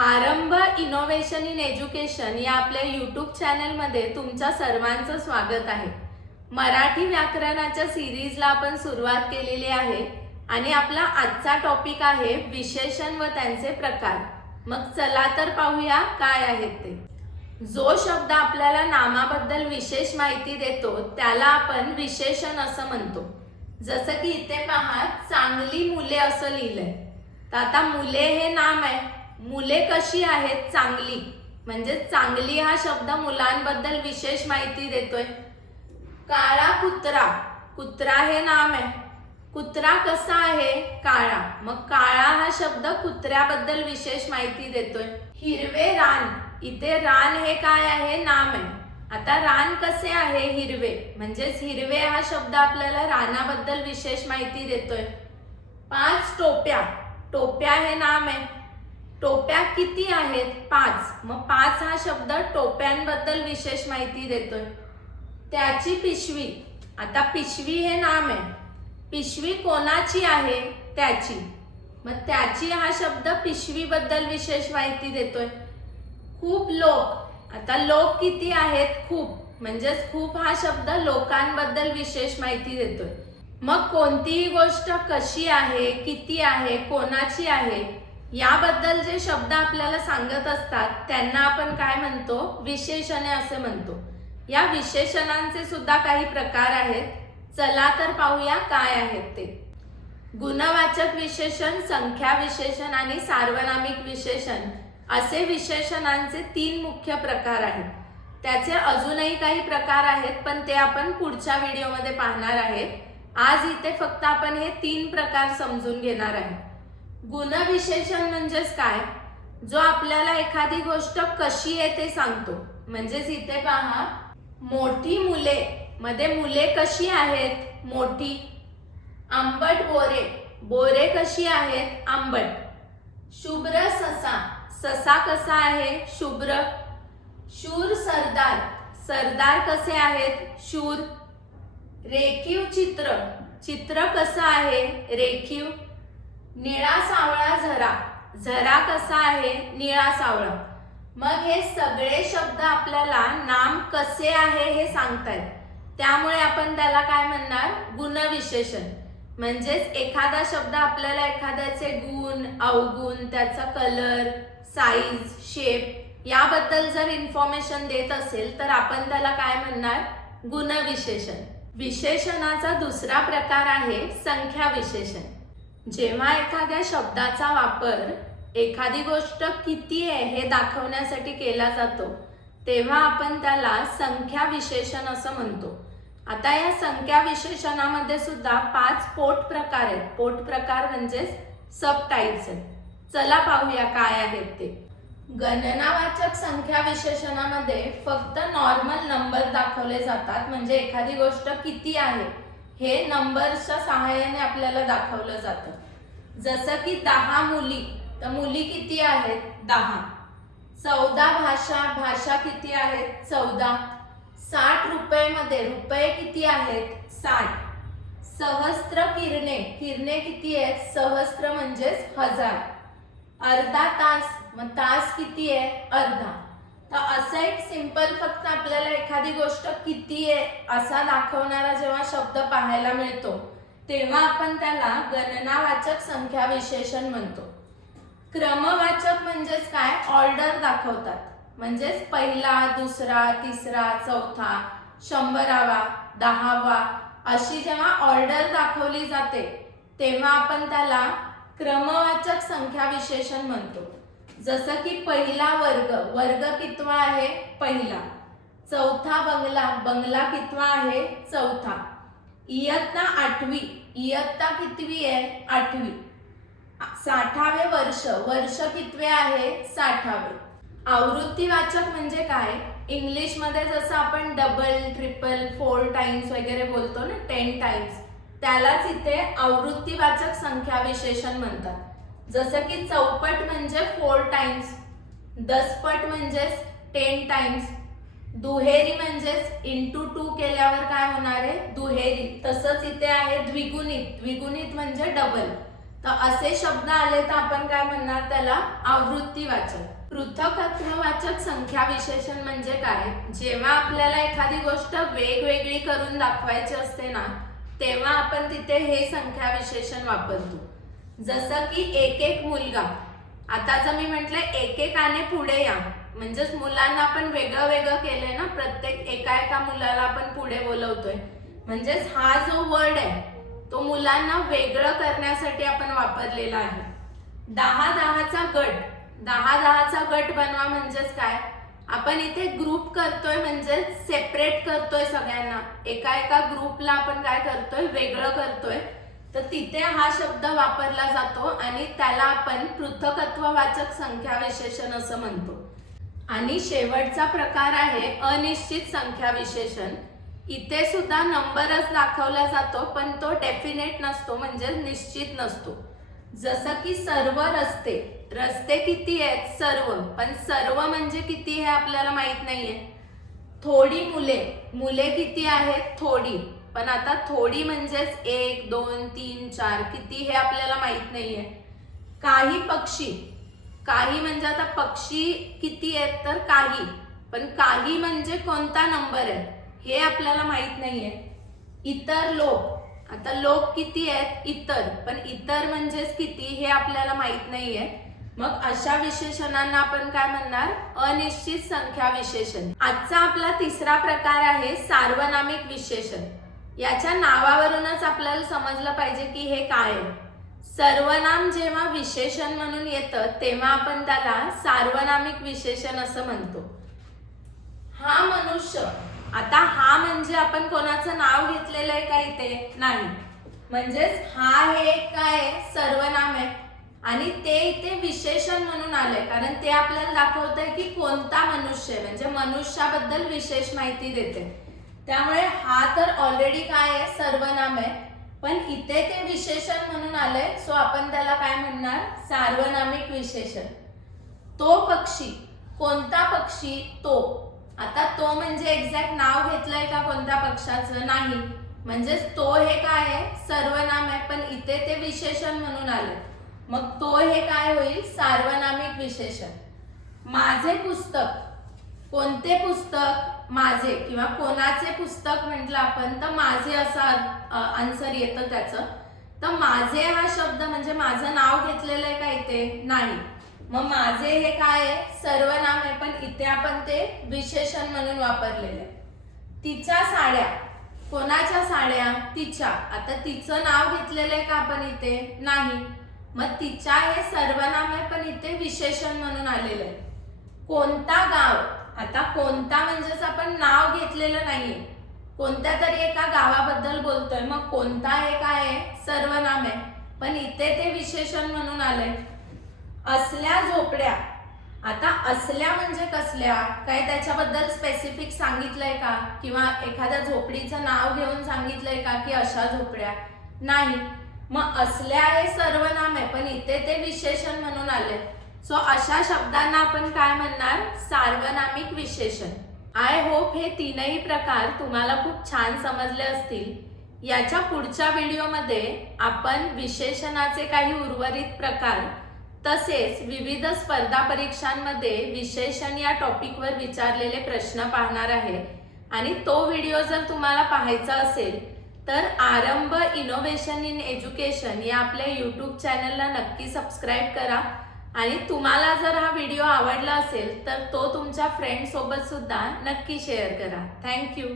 आरंभ innovation in education या आपल्या यूट्यूब चॅनलमध्ये तुमच्या सर्वांचं स्वागत आहे। मराठी व्याकरणाच्या सिरीजला आपण सुरुवात केलेली आहे आणि आपला आजचा टॉपिक आहे विशेषण व त्यांचे प्रकार। मग चला तर पाहूया काय आहेत ते। जो शब्द आपल्याला नामाबद्दल विशेष माहिती देतो त्याला आपण विशेषण असं म्हणतो। जसं की इथे पहा चांगली मुले असं लिहिलंय, तर आता मुले हे नाम आहे, मुले कशी आहेत चांगली, म्हणजे चांगली हा शब्द मुलांबद्दल विशेष माहिती देतोय। काळा कुत्रा, कुत्रा हे नाम आहे, कुत्रा कसा आहे काळा, मग काळा हा शब्द कुत्र्याबद्दल विशेष माहिती देतोय। हिरवे रान, इथे रान हे काय आहे नाम आहे, आता रान कसे आहे हिरवे, म्हणजेच हिरवे हा शब्द आपल्याला रानाबद्दल विशेष माहिती देतोय। 5 टोप्या, टोप्या हे नाम आहे, टोप्या किती आहेत 5, मग 5 हा शब्द टोप्यांबद्दल विशेष माहिती देतोय। त्याची पिशवी, आता पिशवी हे नाम आहे, पिशवी कोणाची आहे त्याची, मग त्याची हा शब्द पिशवीबद्दल विशेष माहिती देतोय। खूप लोक, आता लोक किती आहेत खूप, म्हणजेच खूप हा शब्द लोकांबद्दल विशेष माहिती देतोय। मग कोणतीही गोष्ट कशी आहे, किती आहे, कोणाची आहे याबद्दल जे शब्द आपल्याला सांगत असतात त्यांना आपण काय म्हणतो, विशेषणे असे म्हणतो। या विशेषणांचे सुद्धा काही प्रकार आहेत, चला तर पाहूया काय आहेत ते। गुणवाचक विशेषण, संख्या विशेषण आणि सार्वनामिक विशेषण असे विशेषणांचे 3 मुख्य प्रकार आहेत। त्याचे अजूनही काही प्रकार आहेत पण ते आपण पुढच्या व्हिडिओमध्ये पाहणार आहोत। आज इथे फक्त आपण हे 3 प्रकार समजून घेणार आहोत। गुणविशेषण म्हणजेच काय, जो आपल्याला एखादी गोष्ट कशी आहे ते सांगतो। म्हणजेच इथे पहा मोठी मुले मध्ये मुले कशी आहेत मोठी, आंबट बोरे, बोरे कशी आहेत आंबट, शुभ्र ससा, ससा कसा आहे शुभ्र, शूर सरदार, सरदार कसे आहेत शूर, रेखीव चित्र, चित्र कसं आहे रेखीव, निळा सावळा झरा, झरा कसा आहे निळा सावळा। मग हे सगळे शब्द आपल्याला नाम कसे आहे हे सांगतायत, त्यामुळे आपण त्याला काय म्हणणार गुणविशेषण। म्हणजेच एखादा शब्द आपल्याला एखाद्याचे गुण, अवगुण, त्याचा कलर, साईज, शेप याबद्दल जर इन्फॉर्मेशन देत असेल तर आपण त्याला काय म्हणणार गुणविशेषण। विशेषणाचा दुसरा प्रकार आहे संख्या विशेषण। जेव्हा एखाद्या शब्दाचा वापर एखादी गोष्ट किती आहे हे दाखवण्यासाठी केला जातो तेव्हा आपण त्याला संख्या विशेषण असं म्हणतो। आता या संख्या विशेषणामध्ये सुद्धा 5 पोट प्रकार आहेत, पोट प्रकार म्हणजे सब टाइप्स आहेत। चला पाहूया काय आहेत ते। गणनावाचक संख्या विशेषणामध्ये फक्त नॉर्मल नंबर दाखवले जातात, म्हणजे एखादी गोष्ट किती आहे हे नंबरच्या सहाय्याने आपल्याला दाखवलं जातं। जसं की 10 मुली, तर मुली किती आहेत 10, 14 भाषा, भाषा किती आहेत 14, 60 रुपये मध्ये रुपये किती आहेत 60, सहस्त्र किरणे, किरणे किती आहेत सहस्त्र म्हणजेच 1000, अर्धा तास, मग तास किती आहे अर्धा। तर असं एक सिंपल फक्त आपल्याला एखादी गोष्ट किती आहे असा दाखवणारा जेव्हा शब्द पाहायला मिळतो तेव्हा आपण त्याला गणनावाचक संख्या विशेषण म्हणतो। क्रमवाचक म्हणजेच काय, ऑर्डर दाखवतात, म्हणजेच पहिला, दुसरा, तिसरा, चौथा, 100वा, 10वा अशी जेव्हा ऑर्डर दाखवली जाते तेव्हा आपण त्याला क्रमवाचक संख्या विशेषण म्हणतो। जसं की पहिला वर्ग, वर्ग कितवा आहे पहिला, चौथा बंगला, बंगला कितवा आहे चौथा, इयत्ता 8वी, इयत्ता कितवी आहे 8वी, 60वे वर्ष, वर्ष कितवे आहे 60वे। आवृत्तीवाचक म्हणजे काय, इंग्लिश मध्ये जसं आपण डबल, ट्रिपल, 4 टाइम्स वगैरे बोलतो ना 10 टाइम्स, त्यालाच इथे आवृत्तीवाचक संख्या विशेषण म्हणतात। जसं की चौपट म्हणजे 4 टाइम्स, दसपट म्हणजेच 10 टाइम्स, दुहेरी म्हणजेच इंटू 2 केल्यावर काय होणार आहे दुहेरी। तसंच इथे आहे द्विगुणित, द्विगुणित म्हणजे डबल, तर असे शब्द आले तर आपण काय म्हणणार त्याला आवृत्तीवाचक. पृथकत्ववाचक संख्या विशेषण म्हणजे काय? जेव्हा आपल्याला एखादी गोष्ट वेगवेगळी करून दाखवायची असते ना, तेव्हा आपण तिथे हे संख्या विशेषण वापरतो. जसं की एक एक मुलगा. आता जर मी म्हटलं एकेकाने पुढे या, म्हणजेच मुलांना आपण वेगळं वेगळं केलंय ना, प्रत्येक एका मुलाला आपण पुढे बोलवतोय. म्हणजेच हा जो वर्ड आहे तो मुलांना वेगळं करण्यासाठी आपण वापरलेला आहे. 10-10चा गट. 10-10चा गट बनवा म्हणजेच काय? आपण इथे ग्रुप करतोय, म्हणजे सेपरेट करतोय सगळ्यांना. एका ग्रुपला आपण काय करतोय? वेगळं करतोय. तर तिथे हा शब्द वापरला जातो आणि त्याला आपण पृथकत्ववाचक संख्या विशेषण असं म्हणतो. आणि शेवटचा प्रकार आहे अनिश्चित संख्या विशेषण. इथे सुद्धा नंबरच दाखवला जातो, पण तो डेफिनेट नसतो, म्हणजे निश्चित नसतो. जसं की सर्व रस्ते. रस्ते किती आहेत? सर्व. पण सर्व म्हणजे किती हे आपल्याला माहित नाहीये. थोडी मुले. मुले किती आहेत? थोडी. पण आता थोडी म्हणजेच 1, 2, 3, 4 किती हे आपल्याला माहित नाहीये. काही पक्षी. काही म्हणजे आता पक्षी किती आहेत? तर काही. पण काही म्हणजे कोणता नंबर आहे हे आपल्याला माहित नाहीये. इतर लोक. आता लोक किती आहेत? इतर. पण इतर म्हणजेच किती हे आपल्याला माहित नाहीये. मग अशा विशेषणांना आपण काय म्हणणार? अनिश्चित संख्या विशेषण. आजचा आपला तिसरा प्रकार आहे सार्वनामिक विशेषण. याच्या नावावरूनच आपल्याला समजलं पाहिजे की हे काय आहे. सर्वनाम जेव्हा विशेषण म्हणून येतं तेव्हा आपण त्याला सार्वनामिक विशेषण असं म्हणतो. हा मनुष्य. आता हा म्हणजे आपण कोणाचं नाव घेतलेलं आहे का इथे? नाही. म्हणजेच हा हे काय आहे? सर्वनाम आहे. आणि ते इथे विशेषण म्हणून आलंय, कारण ते आपल्याला दाखवतंय की कोणता मनुष्य आहे, म्हणजे मनुष्याबद्दल विशेष माहिती देते. त्यामुळे हा तर ऑलरेडी काय आहे? सर्वनाम आहे. पण इथे ते विशेषण म्हणून आलंय, सो आपण त्याला काय म्हणणार? सार्वनामिक विशेषण. तो पक्षी. कोणता पक्षी? तो. आता तो म्हणजे एक्झॅक्ट नाव घेतलंय का कोणत्या पक्षाचं? नाही. म्हणजेच तो हे काय आहे? सर्वनाम आहे, पण इथे ते विशेषण म्हणून आले. मग तो हे काय होईल? सार्वनामिक विशेषण. माझे पुस्तक. कोणते पुस्तक? माझे. किंवा कोणाचे पुस्तक म्हटलं आपण तर माझे असा आन्सर येतं त्याचं. तर माझे हा शब्द म्हणजे माझं नाव घेतलेलं आहे का इथे? नाही. मग माझे हे काय आहे? सर्वनाम आहे, पण इथे आपण ते विशेषण म्हणून वापरलेलं आहे. तिच्या साड्या. कोणाच्या साड्या? तिच्या. आता तिचं नाव घेतलेलं आहे का आपण इथे? नाही. मग तिच्या हे सर्वनाम आहे, पण इथे विशेषण म्हणून आलेलं आहे. कोणता गाव. आता कोणता म्हणजेच आपण नाव घेतलेलं नाहीये, कोणत्या तरी एका गावाबद्दल बोलतोय. मग कोणता हे काय आहे? सर्वनाम आहे, पण इथे ते विशेषण म्हणून आलंय. असल्या झोपड्या. आता असल्या म्हणजे कसल्या? काय त्याच्याबद्दल स्पेसिफिक सांगितलंय का? किंवा एखाद्या झोपडीचं नाव घेऊन सांगितलंय का की अशा झोपड्या? नाही. मग असल्या हे सर्वनाम आहे, पण इथे ते विशेषण म्हणून आले. सो अशा शब्दांना आपण काय म्हणणार? सार्वनामिक विशेषण. आय होप हे तीनही प्रकार तुम्हाला खूप छान समजले असतील. याच्या पुढच्या व्हिडिओमध्ये आपण विशेषणाचे काही उर्वरित प्रकार तसेच विविध स्पर्धा परीक्षांमध्ये विशेषण या टॉपिकवर विचारलेले प्रश्न पाहणार आहे. आणि तो व्हिडिओ जर तुम्हाला पाहायचा असेल तर आरंभ इनोव्हेशन इन एज्युकेशन या आपल्या यूट्यूब चॅनलला नक्की सबस्क्राईब करा. आणि तुम्हाला जर हा व्हिडिओ आवडला असेल तर तो तुमच्या फ्रेंड सोबत सुद्धा नक्की शेअर करा. थँक्यू.